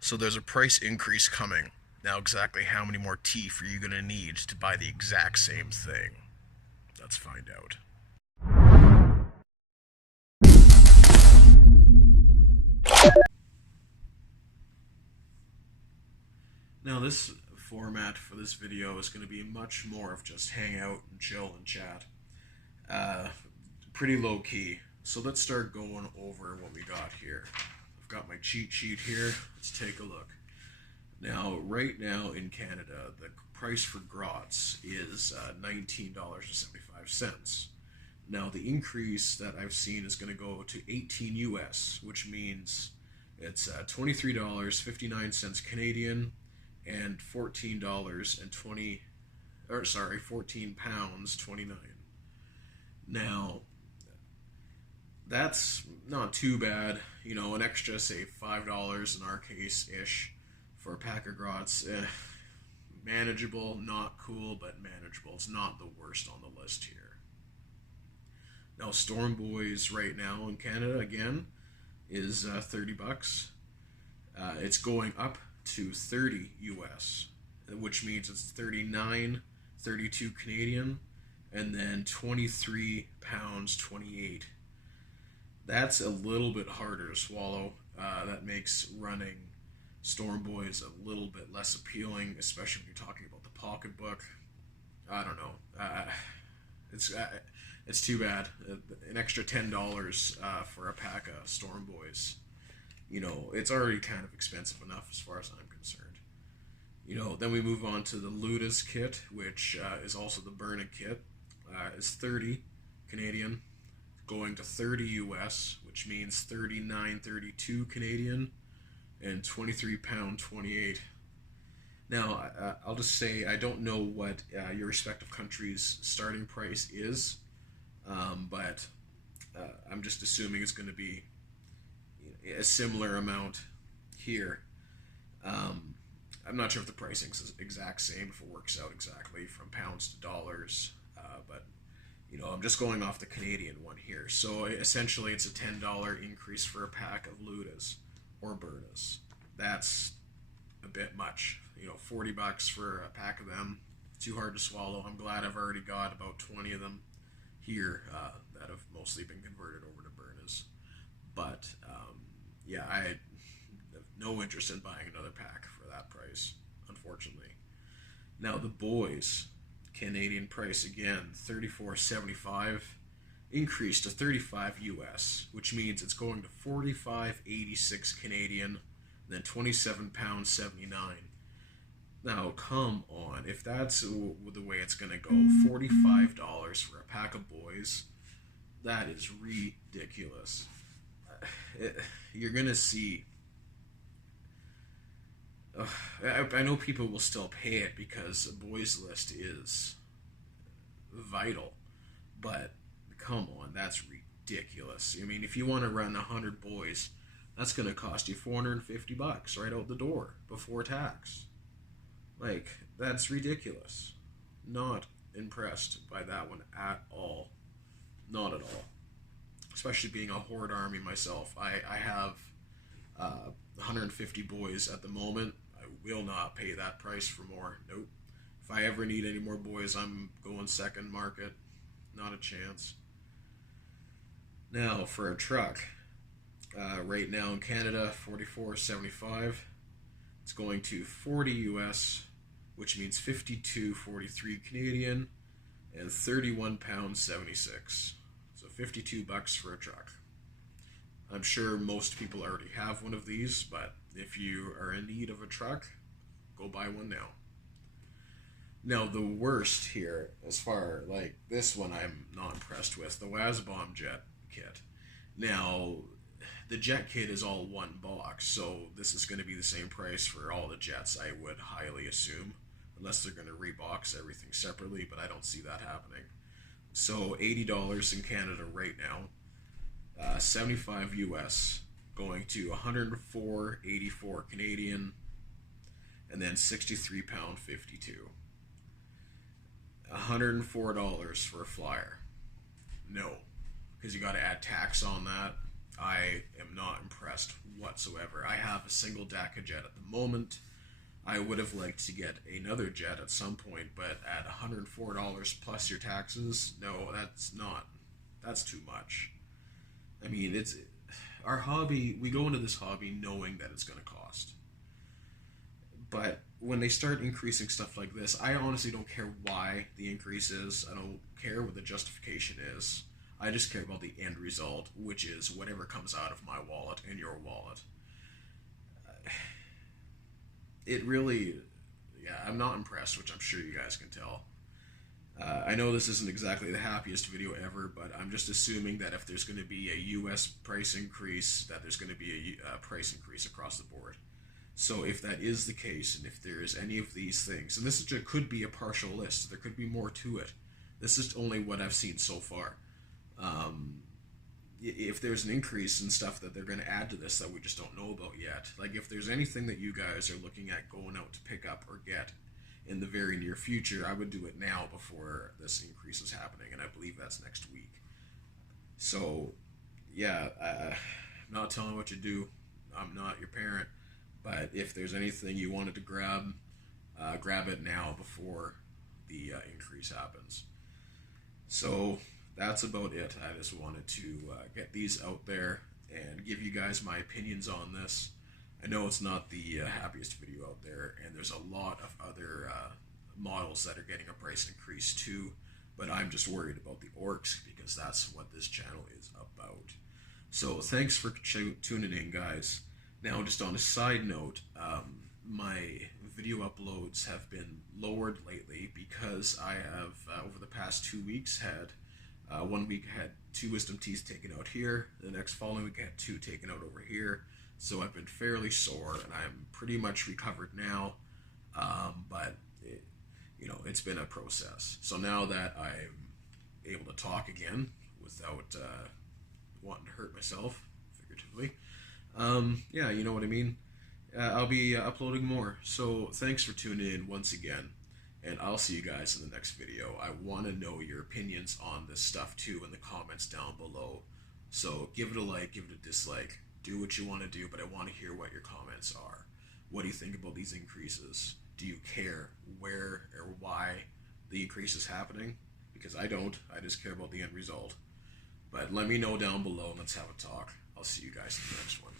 So there's a price increase coming. Now, exactly how many more teeth are you going to need to buy the exact same thing? Let's find out. Now, this format for this video is going to be much more of just hang out and chill and chat. Uh, Pretty low key. So let's start going over what we got here. I've got my cheat sheet here. Let's take a look. Now, right now in Canada, the price for Graz is $19.75. Now, the increase that I've seen is going to go to 18 US, which means it's $23.59 Canadian and $14 and 20 or sorry, 14 pounds 29. Now, that's not too bad. You know, an extra, say, $5 in our case ish for a pack of grots. Manageable, not cool, but manageable. It's not the worst on the list here. Now, Storm Boys right now in Canada again is $30. It's going up to 30 US, which means it's 39, 32 Canadian, and then 23 pounds 28. That's a little bit harder to swallow. That makes running Storm Boys a little bit less appealing, especially when you're talking about the pocketbook. I don't know. It's it's too bad. An extra $10 for a pack of Storm Boys. You know, it's already kind of expensive enough as far as I'm concerned. You know, then we move on to the Ludus kit, which is also the Burn kit. Is 30 Canadian, going to 30 US, which means 39, 32 Canadian, and 23 pound 28. Now, I'll just say I don't know what your respective country's starting price is, but I'm just assuming it's going to be a similar amount here. I'm not sure if the pricing's exact same, if it works out exactly from pounds to dollars, but you know, I'm just going off the Canadian one here. So essentially, it's a $10 increase for a pack of Ludus or Burnus. That's a bit much. You know, $40 for a pack of them. Too hard to swallow. I'm glad I've already got about 20 of them here that have mostly been converted over to Burnus. But yeah, I have no interest in buying another pack for that price, unfortunately. Now the boys, Canadian price again, $34.75, increased to 35 US, which means it's going to 45.86 Canadian, then 27 pounds 79. Now, come on, if that's the way it's going to go, $45 for a pack of boys, that is ridiculous. You're going to see. I know people will still pay it because a boys list is vital, but come on, that's ridiculous. I mean, if you want to run 100 boys, that's going to cost you $450 right out the door before tax. Like, that's ridiculous. Not impressed by that one at all. Not at all. Especially being a horde army myself. I have 150 boys at the moment. I will not pay that price for more. Nope. If I ever need any more boys, I'm going second market. Not a chance. Now, for a truck, right now in Canada, $44.75. It's going to 40 US, which means 52.43 Canadian, and 31 pounds 76. So $52 for a truck. I'm sure most people already have one of these, but if you are in need of a truck, go buy one now. Now the worst here, as far like this one, I'm not impressed with the Wazbomb jet kit. Now the jet kit is all one box, so this is going to be the same price for all the jets, I would highly assume, unless they're going to rebox everything separately, but I don't see that happening. So $80 in Canada right now, 75 US, going to 104.84 Canadian, and then 63 pound 52. $104 for a flyer. No, because you got to add tax on that. I am not impressed whatsoever. I have a single DACA jet at the moment. I would have liked to get another jet at some point, but at $104 plus your taxes, no, that's too much. I mean, it's our hobby. We go into this hobby knowing that it's going to cost. But when they start increasing stuff like this, I honestly don't care why the increase is. I don't care what the justification is. I just care about the end result, which is whatever comes out of my wallet and your wallet. It really, yeah, I'm not impressed, which I'm sure you guys can tell. I know this isn't exactly the happiest video ever, but I'm just assuming that if there's going to be a U.S. price increase, that there's going to be a price increase across the board. So if that is the case, and if there is any of these things, and could be a partial list, there could be more to it. This is only what I've seen so far. If there's an increase in stuff that they're going to add to this that we just don't know about yet, like if there's anything that you guys are looking at going out to pick up or get in the very near future, I would do it now before this increase is happening, and I believe that's next week. So, yeah, I'm not telling what you do. I'm not your parent, but if there's anything you wanted to grab, grab it now before the increase happens. So that's about it. I just wanted to get these out there and give you guys my opinions on this. I know it's not the happiest video out there, and there's a lot of other models that are getting a price increase too, but I'm just worried about the orcs because that's what this channel is about. So thanks for tuning in, guys. Now, just on a side note, my video uploads have been lowered lately because I have, over the past 2 weeks, had 1 week I had 2 wisdom teeth taken out here, the next following week I had 2 taken out over here, so I've been fairly sore, and I'm pretty much recovered now, but it's been a process. So now that I'm able to talk again without wanting to hurt myself, figuratively, yeah, you know what I mean, I'll be uploading more. So thanks for tuning in once again, and I'll see you guys in the next video. I want to know your opinions on this stuff too in the comments down below. So give it a like, give it a dislike, do what you want to do, but I want to hear what your comments are. What do you think about these increases? Do you care where or why the increase is happening? Because I don't. I just care about the end result. But let me know down below and let's have a talk. I'll see you guys in the next one.